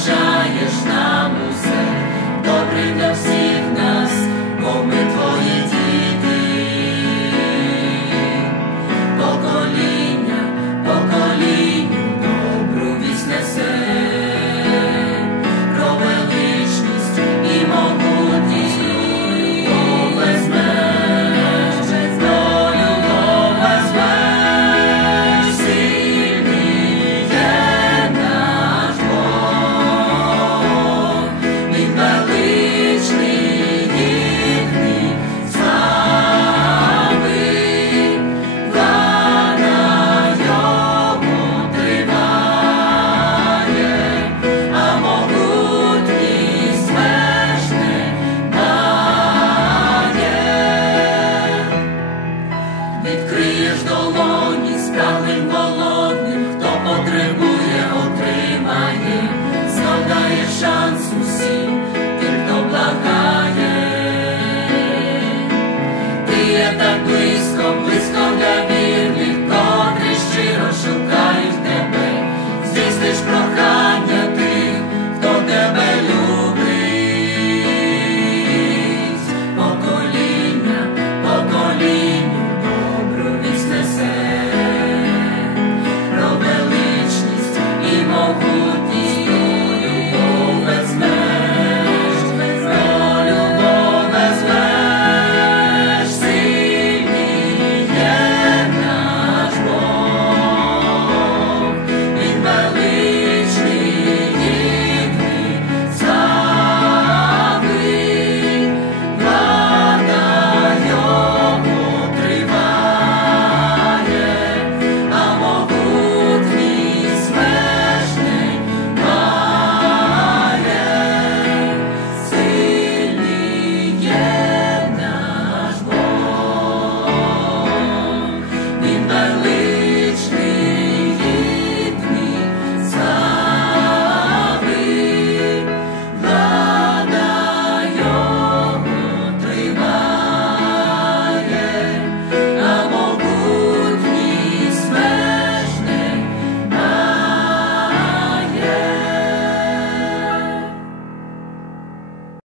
навчаєш нам and the